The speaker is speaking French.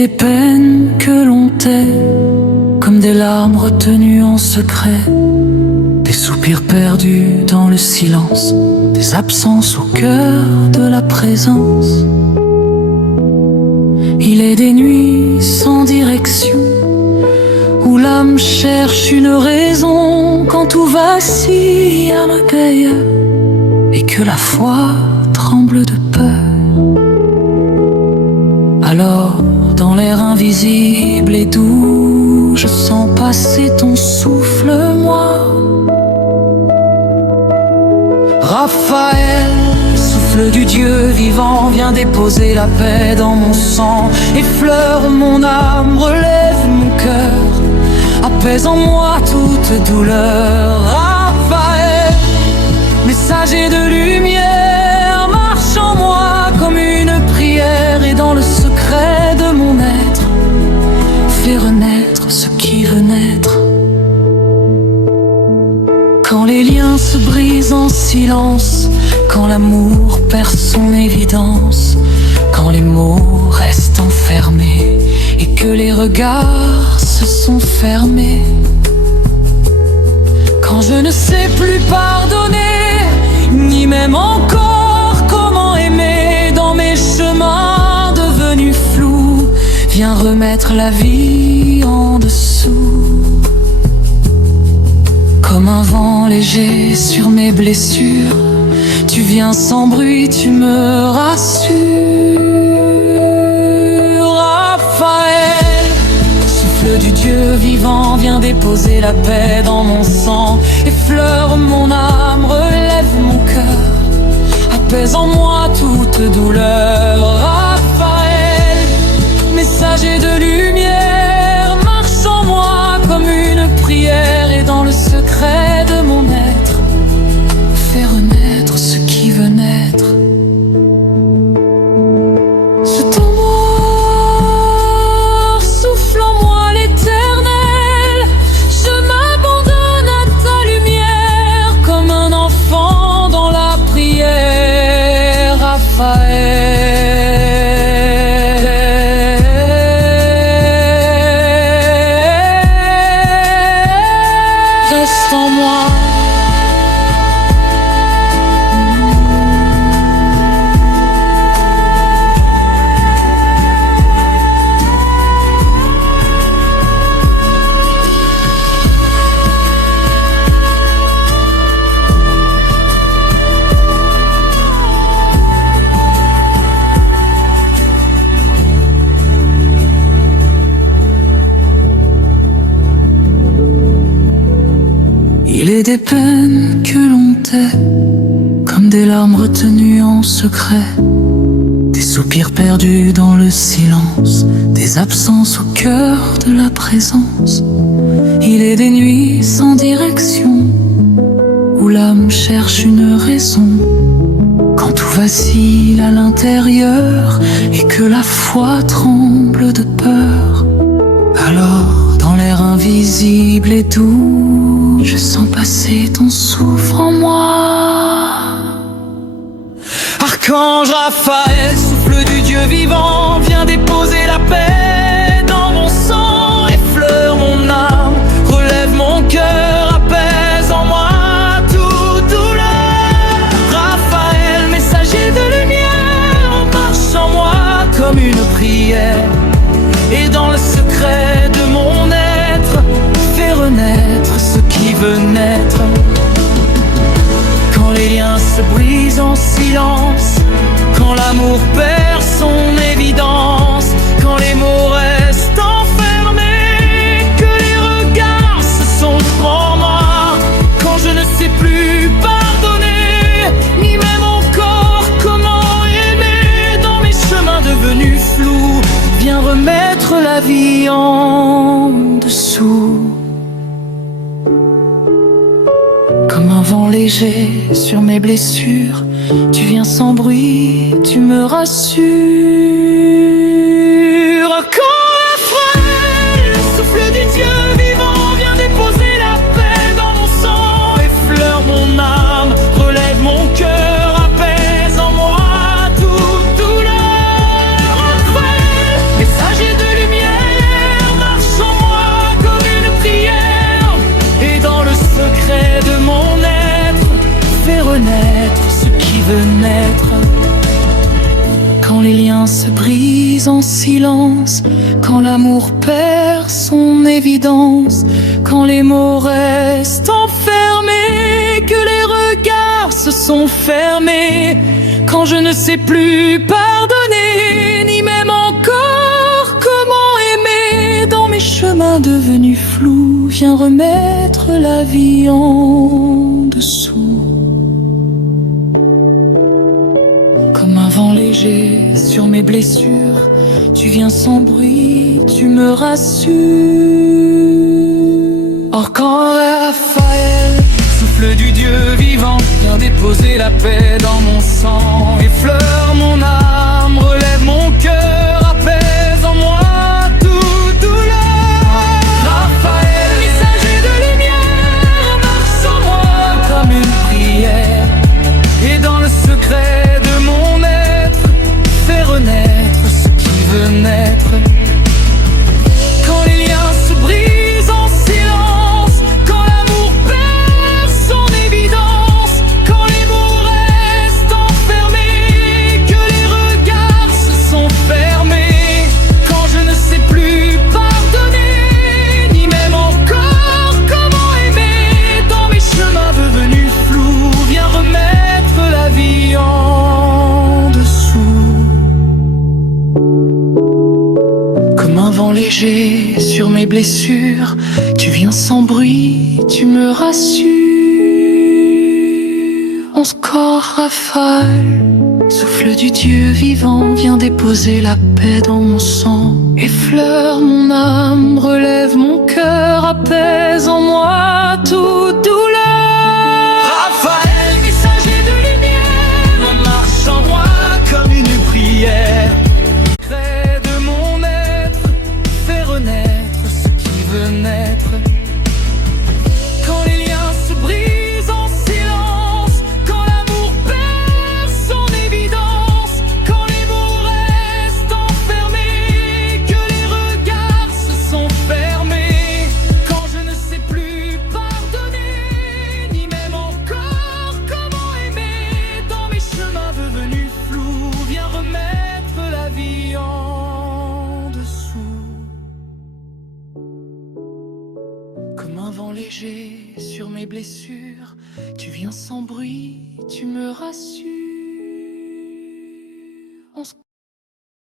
des peines que l'on tait, comme des larmes retenues en secret, des soupirs perdus dans le silence, des absences au cœur de la présence. Il est des nuits sans direction, où l'âme cherche une raison, quand tout vacille à l'orgueil et que la foi tremble de peur. Alors, dans l'air invisible et doux, je sens passer ton souffle, moi. Raphaël, souffle du Dieu vivant, viens déposer la paix dans mon sang, effleure mon âme, relève mon cœur, apaise en moi toute douleur. Raphaël, messager de lumière, marche en moi comme une prière, et dans le secret de mon être, fais renaître ce qui veut naître. Quand les liens se brisent en silence, quand l'amour perd son évidence, quand les mots restent enfermés et que les regards se sont fermés, quand je ne sais plus pardonner, ni même encore comment aimer, dans mes chemins devenus flous, viens remettre la vie en dessous. Comme un vent léger sur mes blessures, tu viens sans bruit, tu me rassures. Raphaël, souffle du Dieu vivant, viens déposer la paix dans mon sang, effleure mon âme, relève mon cœur, apaise en moi toute douleur. Raphaël, messager de lumière, marche en moi comme une prière, et dans le secret de mon être, fais renaître ce qui veut naître. Ce temps mort souffle en moi l'éternel, je m'abandonne à ta lumière comme un enfant dans la prière. Raphaël, reste en moi. Il est des peines que l'on tait, comme des larmes retenues en secret, des soupirs perdus dans le silence, des absences au cœur de la présence. Il est des nuits sans direction, où l'âme cherche une raison, quand tout vacille à l'intérieur et que la foi tremble de peur. Alors, dans l'air invisible et doux, je sens passer ton souffle en moi. Archange Raphaël, souffle du Dieu vivant, viens déposer la paix dans mon sang, effleure mon âme, relève mon cœur, apaise en moi toute douleur. Raphaël, messager de lumière, marche en moi comme une prière, et dans le secret de mon être, fais renaître ce qui veut naître. Quand les liens se brisent en silence, quand l'amour perd son évidence, quand les mots restent enfermés, que les regards se sont en moi, quand je ne sais plus pardonner, ni même encore comment aimer, dans mes chemins devenus flous, viens remettre la vie en dessous. Comme un vent léger sur mes blessures, tu viens sans bruit, tu me rassures. Quand Raphaël, le souffle du Dieu vivant, vient déposer la paix dans mon sang, effleure mon âme, relève mon cœur, apaise en moi toute douleur. Raphaël, messager de brise en silence, quand l'amour perd son évidence, quand les mots restent enfermés, que les regards se sont fermés, quand je ne sais plus pardonner, ni même encore comment aimer. Dans mes chemins devenus flous, viens remettre la vie en dessous. Comme un vent léger sur mes blessures, tu viens sans bruit, tu me rassures. Or quand Raphaël, souffle du Dieu vivant, vient déposer la paix dans mon sang, effleure mon âme, relève mon cœur, apaise en moi toute douleur. Raphaël, messager de lumière, marche sur moi comme une prière, et dans le secret de mon être, fais renaître ce qui veut naître. Quand les liens se brisent en silence, quand l'amour perd son évidence, quand les mots restent enfermés, que les regards se sont fermés, quand je ne sais plus pardonner, ni même encore comment aimer. Dans mes chemins devenus flous, viens remettre la vie en dessous. Comme un vent léger sur mes blessures, tu viens sans bruit, tu me rassures. Encore Raphaël, souffle du Dieu vivant, viens déposer la paix dans mon sang, effleure mon âme, relève mon cœur, apaise en moi toute douleur. Raphaël, messager de lumière, marche en moi comme une prière, crée de mon être, fais renaître ce qui veut naître. Quand les liens se brisent en silence, quand l'amour perd son évidence, quand les mots restent enfermés, que les regards se sont fermés, quand je ne sais plus pardonner, ni même encore comment aimer. Dans mes chemins devenus flous, viens remettre la vie en dessous. Comme un vent léger sur mes blessures, tu viens sans bruit, tu me rassures.